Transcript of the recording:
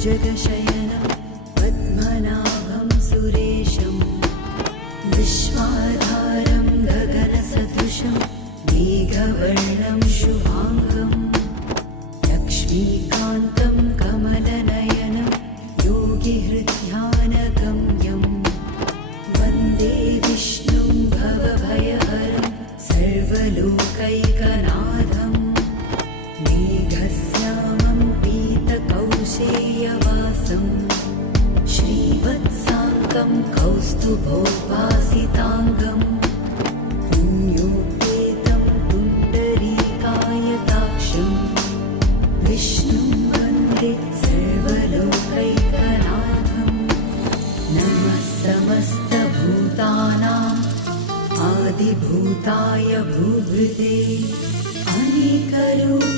भुजगशयनं पद्मनाभं सुरेशं विश्वाधारं गगनसदृशं मेघवर्णं शुभाङ्गं लक्ष्मीकान्तं कमलनयनं योगिहृद्ध्यानगम्यं वन्दे विष्णुं भवभयहरं सर्वलोकैकनाथं मेघश्यामं पीतकौशेयवासं श्रीवत्साङ्गं कौस्तुभोपासिताङ्गं पुण्योपेतं पुण्डरीकायताक्षं विष्णुं वन्दे सर्वलोकैकनाथं नमः समस्तभूतानाम् आदिभूताय भूभृते अनेकरूपरूपाय